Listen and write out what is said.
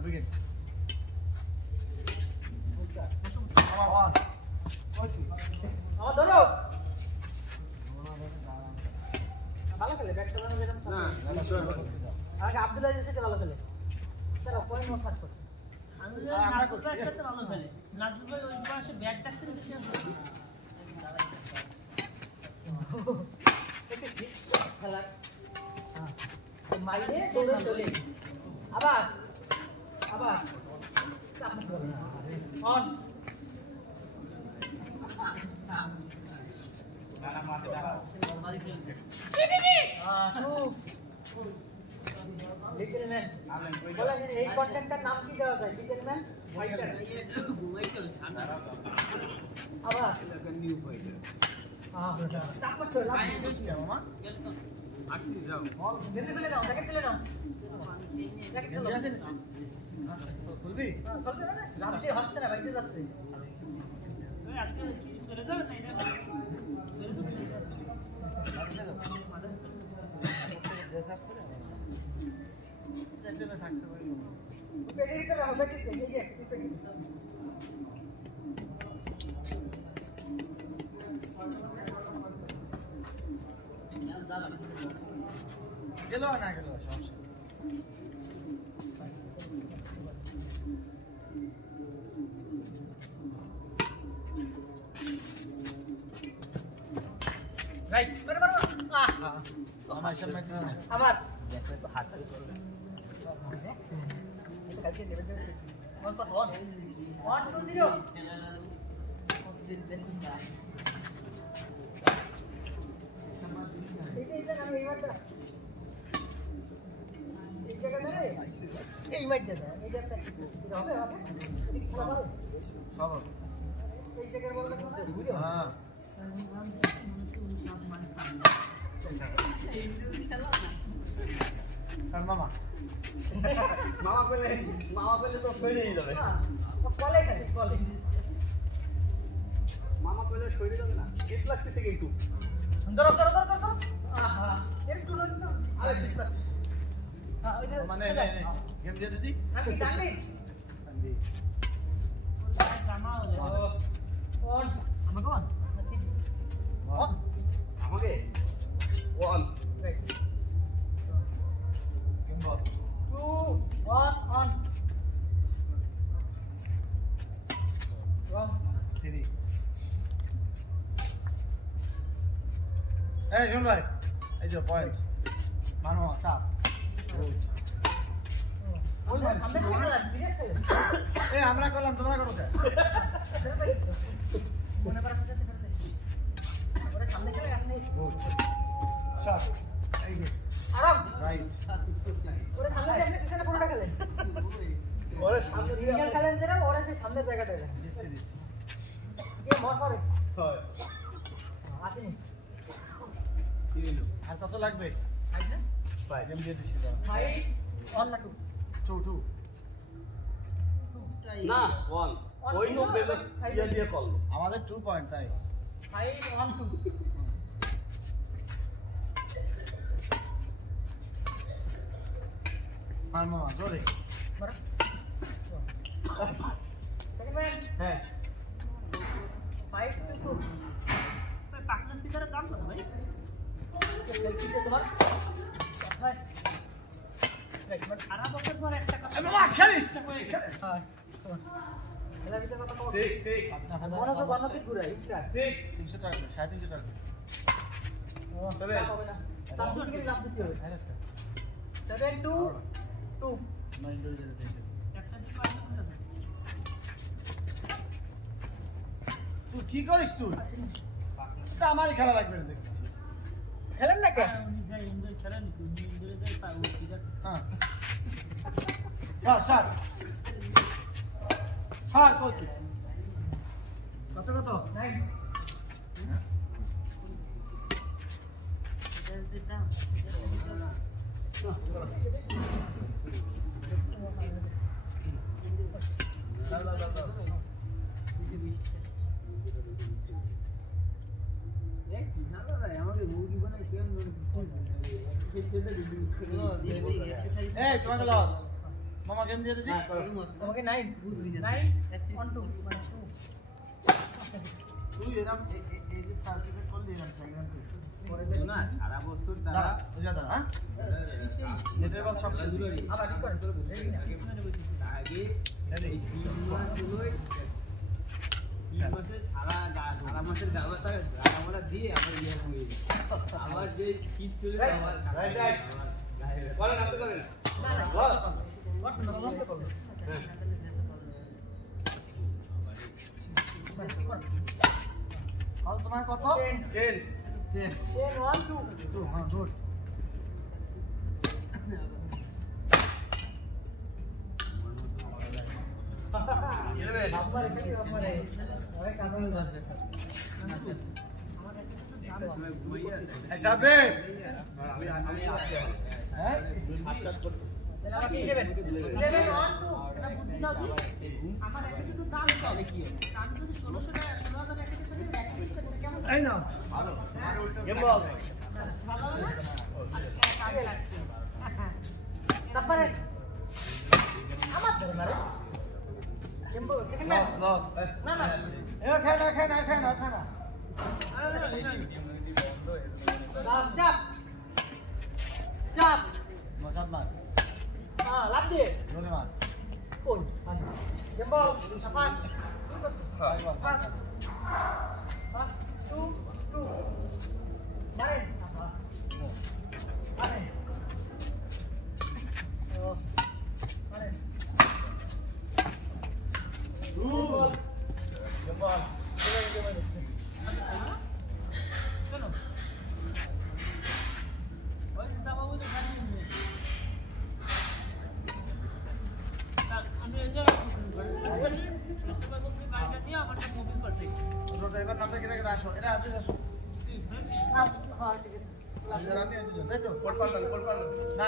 begin. Come on. ধরো ভালো খেলে ব্যাট চালানো যেরকম না আগে আব্দুল্লাহ এসে ভালো খেলে স্যার পয়েন্ট নোট পাস করছে আমি আব্দুল্লাহর সাথে ভালো খেলে নাজমুল ভাই ওই পাশে ব্যাট ডাকছেন বেশি খেলা মাইরে চলে আবার চাপ করে অন দাঁড়া মাঠে দাঁড়া লিটল ম্যান বলেন এই কন্টেন্টটার নাম কি দেওয়া যায় লিটল ম্যান ফাইটার আবার নিউ ফাইটার চাপ করে লাভ দিস না মামা আসি যাও ফেলে নাও জ্যাকেট ফেলে নাও জ্যাকেট ফেলে খুলবি খুলবে না রাতে হচ্ছে না বাইরে যাচ্ছে ওই আজকে কি সরে যাবে না এটা থাকতে পারি গেল না গেল সমস্যা রাইট মেরে মারো আমার সামনে আবার দেখো তো হাত করবে কালকে নেবে অন কত অন 1 2 0 এই মাইট দাদা এটা হবে হবে সব এই জায়গার বলতে হ্যাঁ মামা পেলে তো সরে নিয়ে যাবে কলে মামা পেলে সরে যাবে না গিট লাগছে থেকে একটু ধরো আহা একটু না আরে ঠিক আছে মানে গেম দিয়ে দিদি আমি জানি জামা অন আমাকে অন আমাকে অন রাইট 2 1 on 1 3 এই শুন ভাই এই যে পয়েন্ট মানো চাপ এই আমরা করলাম তোমরা করো কে মনে করা সাথে ওরে সামনে চলে আপনি শট এই যে আরাম রাইট ওরে সামনে আপনি পিছনে পুরোটা খেলেন ওরে সামনে সিঙ্গেল খেলেন যেটা ওরে সেই সামনে জায়গাটা দেন দিছি কে মর করে হয় আসেনি কি হলো আর কত লাগবে আইনা ভাই গেম দিয়ে দিছি দাও ভাই অন না 2 না 1 ওই নো বেলে ইয়া দিয়ে কল আমাদের 2 পয়েন্ট তাই 5 1 2 মামা জোরে মারা সেকেন্ড ম্যান হ্যাঁ 5 2 ভাই পার্টনার সিটারের দাম কত ভাই সেলফি তে তোমার ভাই রাইট মানে 18 বছর পর একটা কথা আমি খেলিস হ্যাঁ খেলার ভিতরে কথা কও ঠিক মনে তো গণতি ঘুরাই ঠিক 300 টাকা 350 টাকা ও তবে হবে না তার থেকে লাভ দিতে হবে 7 2 2 9 2 0 একটা দিক পাস করতে হবে তুই কি করিস তুই তা আমারই খেলা লাগবে না দেখতেছি খেলেন না কে উনি যাই ইনডোর খেলেন উনি ইনডোরে যাই পা ও ঠিক আছে হ্যাঁ চল ছাড় কত নাই তোমাকে লস মামা গেম দিয়ে দিদি তোমাকে 9 1 2 তুই এরকম এই যে সার্টিফিকেট করলি এরকম সাইকেল করে তো না সারা বছর তারা দাঁড়া বুঝা দাঁড়া হ্যাঁ নেটের বল সব আবার ঠিক করে রেডি না আগে এই 3 মাস হলোই 3 মাসে সারা মাসের দাওয়াটা আমরা দিয়ে আবার ইয়ে হয়ে আবার যে শীত চলে আবার রাইট বলে না তো বলে না না বল কত না বলতে করবে আর তোমার কত 10 10 10 1 2 2 হ্যাঁ গুড নাম্বার এখানে নাম্বারে ওই কাগজ আছে এই সাবে আমি আসছি হ্যাঁ তাহলে আপনি দেবেন 11 1 2 এটা বুদ্ধি দাও দি আমার একটা কিন্তু দাম চাইলে কি হবে আমি যদি 1600 টাকা 16000 একটা সাথে ব্যাকফিট করতে কেমন এই নাও ভালো আমার উল্টো গেম বল ভালো হবে না কাজে লাগছে তারপরে আমার ধরে মারে কেমন কেমন লস না না এ খায় না চাপ চাপ মশাদ মার হ্যাঁ লাভ দিয়ে জোরে মার কোন কেমন সাপাস হাই বল পাস 2 2 মারে মারে ও মারে গেম বল শোনো ওই বাবু তো জানি না আমি এই যে কাজটা দিয়ে আমারটা মুভিং করতে ড্রাইভার নামটা কিনা কিনা আসো এটা আছে আসো হ্যাঁ ঠিক আছে আমি তাই তো কোড পারলাম না